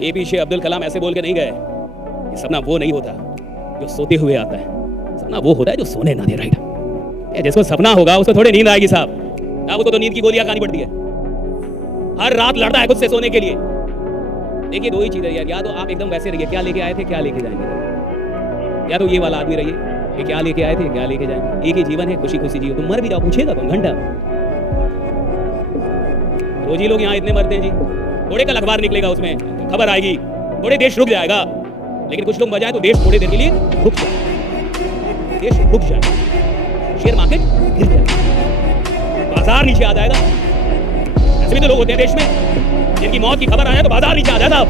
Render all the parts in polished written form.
APJ Abdul Kalam ऐसे बोल के नहीं गए कि सपना वो नहीं होता जो सोते हुए आता है, सपना वो होता है जो सोने ना दे। राइट, जिसको सपना होगा उसको थोड़ी नींद आएगी साहब, अब उसको तो नींद की गोलियां खानी पड़ती है, हर रात लड़ता है खुद से सोने के लिए। देखिए दो ही चीजें यार, या तो आप एकदम वैसे रहिए, क्या लेके आए थे क्या लेके जाएंगे, या तो ये वाला आदमी रहिए कि क्या लेके आए थे क्या लेके जाएंगे। एक ही जीवन है, खुशी खुशी जियो, तुम मर भी जाओ पूछेगा कौन घंटा। रोज ही लोग यहाँ इतने मरते हैं जी, थोड़े कल अखबार निकलेगा उसमें खबर आएगी, थोड़े देश रुक जाएगा, लेकिन कुछ लोग बजाए तो देश थोड़ी देर के लिए रुक जाए, देश रुक जाएगा, शेयर मार्केट गिर जाएगा, बाजार नीचे आ जाएगा। ऐसे भी तो लोग होते हैं देश में जिनकी मौत की खबर आ जाए तो बाजार नीचे आ जाता है।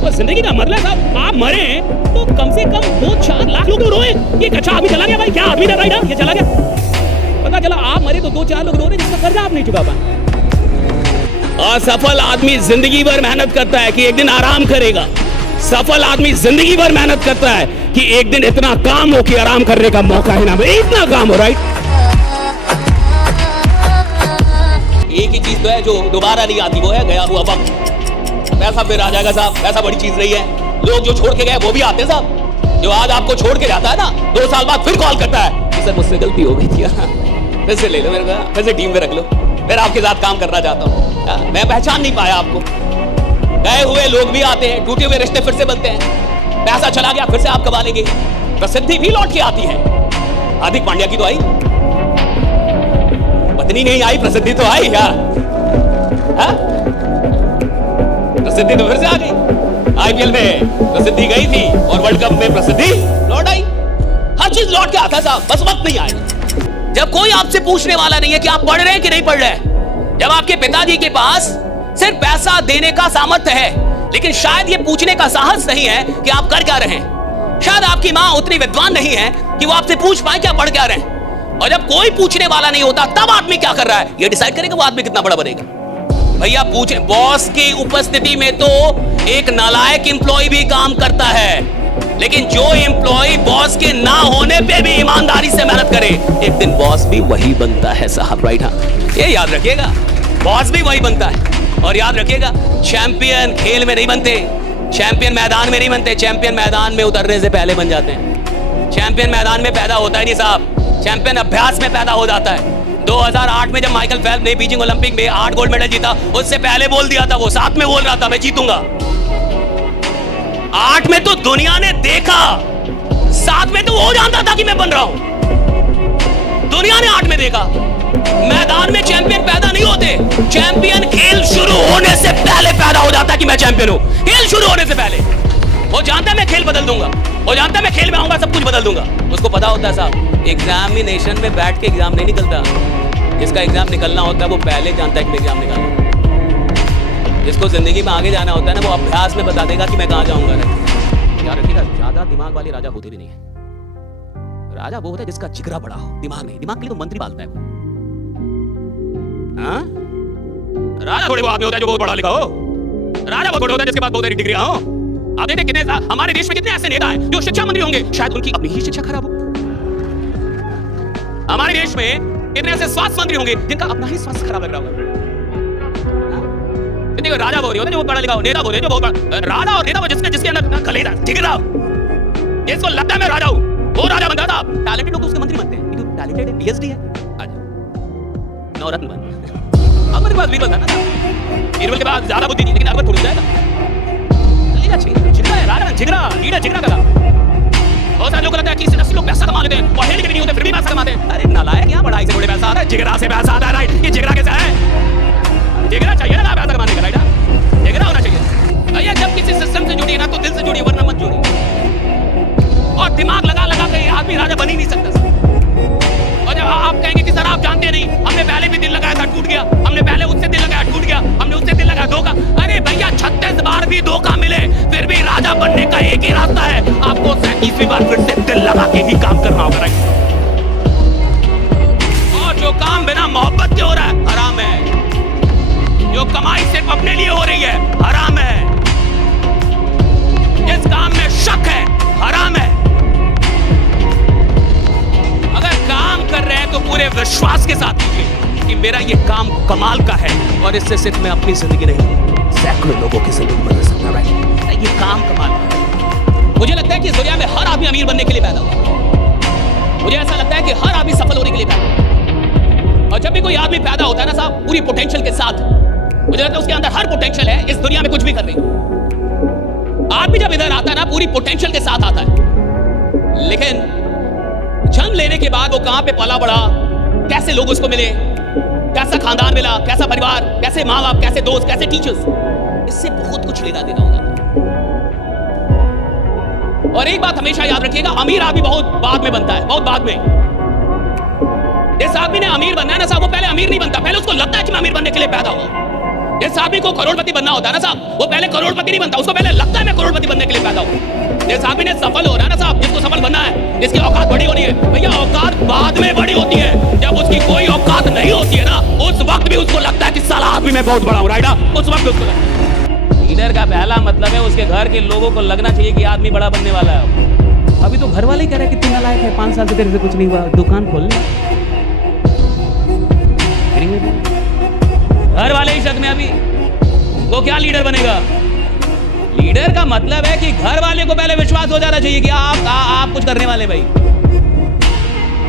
तो जिंदगी का मतलब साहब, आप मरे तो कम से कम 2-4 लाख लोग तो रोए, ये अच्छा आदमी चला गया भाई, क्या आदमी था ना ये चला गया। पता चला आप मरे तो 2-4 लोग रो रहे जिसका कर्जा आप नहीं चुका पाए। असफल आदमी जिंदगी भर मेहनत करता है कि एक दिन आराम करेगा, सफल आदमी जिंदगी भर मेहनत करता है कि एक दिन इतना काम हो कि आराम करने का मौका है ना, इतना काम हो। राइट, एक ही चीज तो है जो दोबारा नहीं आती, वो है गया हुआ वक्त। पैसा फिर आ जाएगा साहब, पैसा बड़ी चीज नहीं है। लोग जो छोड़ के गए वो भी आते हैं साहब, जो आज आपको छोड़ के जाता है ना 2 साल बाद फिर कॉल करता है कि सर मुझसे गलती हो गई थी, फिर से ले लो मेरे को, फिर से टीम में रख लो, फिर आपके साथ काम करना चाहता हूँ। मैं पहचान नहीं पाया आपको। गए हुए लोग भी आते हैं, टूटे हुए रिश्ते फिर से बनते हैं, पैसा चला गया फिर से आप कमा लेंगे, प्रसिद्धि भी लौट के आती है। हार्दिक पांड्या की तो आई, पत्नी नहीं आई, प्रसिद्धि तो आई यार, प्रसिद्धि तो फिर से आ गई। IPL में प्रसिद्धि गई थी और वर्ल्ड कप में प्रसिद्धि लौट आई। हर चीज लौट के आता है साहब, बस वक्त नहीं आएगा। जब कोई आपसे पूछने वाला नहीं है कि आप पढ़ रहे हैं कि नहीं पढ़ रहे हैं, जब आपके पिताजी के पास सिर्फ पैसा देने का सामर्थ्य है लेकिन शायद ये पूछने का साहस नहीं है कि आप कर क्या रहे हैं, शायद आपकी मां उतनी विद्वान नहीं है कि वो आपसे पूछ पाए कि आप पढ़ क्या रहे हैं, और जब कोई पूछने वाला नहीं होता तब आदमी क्या कर रहा है ये डिसाइड करेगा वो आदमी कितना बड़ा बनेगा। भैया पूछे, बॉस की उपस्थिति में तो एक नालायक एम्प्लॉय भी काम करता है, लेकिन जो एम्प्लॉय बॉस के ना होने पे भी ईमानदारी से मेहनत करे एक दिन बॉस भी वही बनता है साहब। राइट, हाँ ये याद रखिएगा, बॉस भी वही बनता है। और याद रखिएगा, चैंपियन खेल में नहीं बनते, चैंपियन मैदान में नहीं बनते, चैंपियन मैदान में उतरने से पहले बन जाते हैं। चैंपियन मैदान में पैदा होता है नहीं साहब, चैंपियन अभ्यास में पैदा हो जाता है। 2008 में जब माइकल फेल्प्स ने बीजिंग ओलंपिक में 8 गोल्ड मेडल जीता, उससे पहले बोल दिया था, वो 7 में बोल रहा था मैं जीतूंगा। 8 में तो दुनिया ने देखा, 7 में तो वो जानता था कि मैं बन रहा हूं। दुनिया ने 8 में देखा। मैदान में चैंपियन पैदा नहीं होते, चैंपियन खेल शुरू होने से पहले पैदा हो जाता है कि मैं चैंपियन हूं। खेल शुरू होने से पहले वो जानता है मैं खेल बदल दूंगा, वो जानता है मैं खेल में आऊंगा सब कुछ बदल दूंगा। उसको पता होता है साहब, एग्जामिनेशन में बैठ के एग्जाम नहीं निकलता, जिसका एग्जाम निकलना होता है वो पहले जानता है कि मैं एग्जाम निकालूंगा। जिसको जिंदगी में आगे जाना होता है ना, वो अभ्यास में बता देगा कि मैं कहां जाऊंगा। याद रखिएगा, ज्यादा दिमाग वाले राजा होते भी नहीं है। राजा वो होता है जिसका जिगरा बड़ा हो, दिमाग नहीं। दिमाग के लिए तो मंत्री पालता है वो। राजा थोड़ी वो आदमी होता है जो बहुत पढ़ा लिखा हो, राजा वो थोड़ी होता है जिसके पास बहुत सारी डिग्रियां हो। आप देखते कितने हमारे देश में कितने ऐसे नेता हैं जो शिक्षा मंत्री होंगे, शायद उनकी अपनी ही शिक्षा खराब हो। हमारे देश में कितने ऐसे स्वास्थ्य मंत्री होंगे जिनका अपना ही स्वास्थ्य खराब लग रहा होगा। राजा वो नहीं होता जो बहुत पढ़ा लिखा हो, नेता वो जो बहुत राजा और नेता वो जिसके अंदर कलेजा जिगरा, जिसको लगता है मैं राजा हूं, वो राजा बनता था। टैलेंटेड लोग उसके मंत्री बनते हैं, क्योंकि टैलेंटेड है, PhD है, नवरत्न बन। अकबर के पास बीरबल था ना, बीरबल के पास ज्यादा बुद्धि नहीं, लेकिन अकबर थोड़ी जाएगा। जिगरा है, राजा जिगरा, लीडर जिगरा का। बहुत सारे लोग लगता है कि 80 लोग पैसा कमा लेते हैं, पढ़े लिखे नहीं होते फिर भी पैसा कमाते हैं। अरे नालायक, यहाँ पढ़ाई से बड़े पैसा आता है, जिगरा से पैसा आता है। राइट, ये जिगरा कैसा है? जिगरा चाहिए ना पैसा कमाने का। राइट, जिगरा होना चाहिए भैया। जब किसी सिस्टम से जुड़िए ना तो दिल से जुड़िए, वरना मत जुड़िए। और दिमाग लगा लगा के आदमी राजा बन ही नहीं सकता। और जब आप कहेंगे कि सर आप जानते नहीं, हमने पहले भी दिल लगाया था टूट गया, हमने पहले उससे दिल लगाया टूट गया, हमने उससे दिल लगाया धोखा। अरे भैया 36 बार भी धोखा मिले फिर भी राजा बनने का एक ही रास्ता है, आपको 37वीं बार फिर से दिल लगा के ही काम करना होगा। और जो काम बिना मोहब्बत के हो रहा है हराम है, जो कमाई सिर्फ अपने लिए हो रही है हराम है, जिस काम में शक है हराम है। अगर काम कर रहे हैं तो पूरे विश्वास के साथ कीजिए कि मेरा ये काम कमाल का है, और इससे सिर्फ मैं अपनी जिंदगी नहीं सैकड़ों लोगों की जिंदगी बदल सकता हूं। पूरी पोटेंशियल के साथ आता है, लेकिन जन्म लेने के बाद वो कहां पे पला बड़ा, कैसे लोग उसको मिले, कैसा खानदान मिला, कैसा परिवार, कैसे माँ बाप, कैसे दोस्त, कैसे टीचर्स, इससे बहुत कुछ लेना देना होगा। और एक बात हमेशा याद रखिएगा, अमीर आदमी बहुत बाद में बनता है, बहुत बाद में। जिस आदमी ने अमीर बनना है ना साहब, वो पहले अमीर नहीं बनता, पहले उसको लगता है कि मैं अमीर बनने के लिए पैदा हुआ। जिस आदमी को करोड़पति बनना होता है ना साहब, वो पहले करोड़पति नहीं बनता, उसको पहले लगता है मैं करोड़पति बनने के लिए पैदा हूं। जिस आदमी ने सफल हो रहा है ना साहब, जिसको सफल बनना है, जिसकी औकात बड़ी होनी है, भैया औकात बाद में बड़ी होती है। जब उसकी कोई औकात नहीं होती है ना, उस वक्त भी उसको लगता है कि साला आदमी मैं बहुत बड़ा हूं, राइट? उस वक्त उसको लगता है। लीडर का पहला मतलब है उसके घर के लोगों को लगना चाहिए कि आदमी बड़ा बनने वाला है। अभी तो घर वाले ही कह रहे हैं कि तू नालायक है, 5 साल से तेरे से कुछ नहीं हुआ, दुकान खोल ले। घर वाले ही शक में अभी वो क्या लीडर बनेगा? लीडर का मतलब है कि घर वाले को पहले विश्वास हो जाना चाहिए कि आप कुछ करने वाले, भाई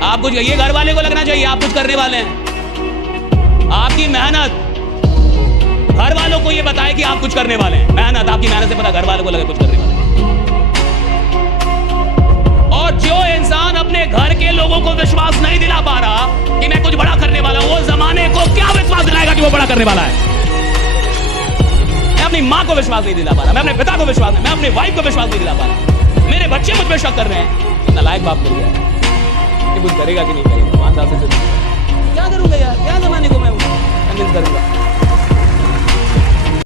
आप कुछ, ये घर वाले को लगना चाहिए आप कुछ करने वाले हैं। आपकी मेहनत घर वालों को ये बताए कि आप कुछ करने वाले हैं। मेहनत, आपकी मेहनत से पता घर वालों को लगे कुछ करने वाले हैं। और जो इंसान अपने घर के लोगों को विश्वास नहीं दिला पा रहा कि मैं कुछ बड़ा करने वाला हूं, वो जमाने को क्या विश्वास दिलाएगा कि वो बड़ा करने वाला है? मैं अपनी माँ को विश्वास नहीं दिला पा रहा, मैं अपने पिता को विश्वास नहीं, मैं अपनी वाइफ को विश्वास नहीं दिला पा रहा, मेरे बच्चे मुझ पर शक कर रहे हैं। नालायक बाप मिल गया, ये कुछ करेगा कि नहीं करेगा? 5 साल से क्या करूंगा यार, क्या जमाने को मैं कन्विंस करूंगा?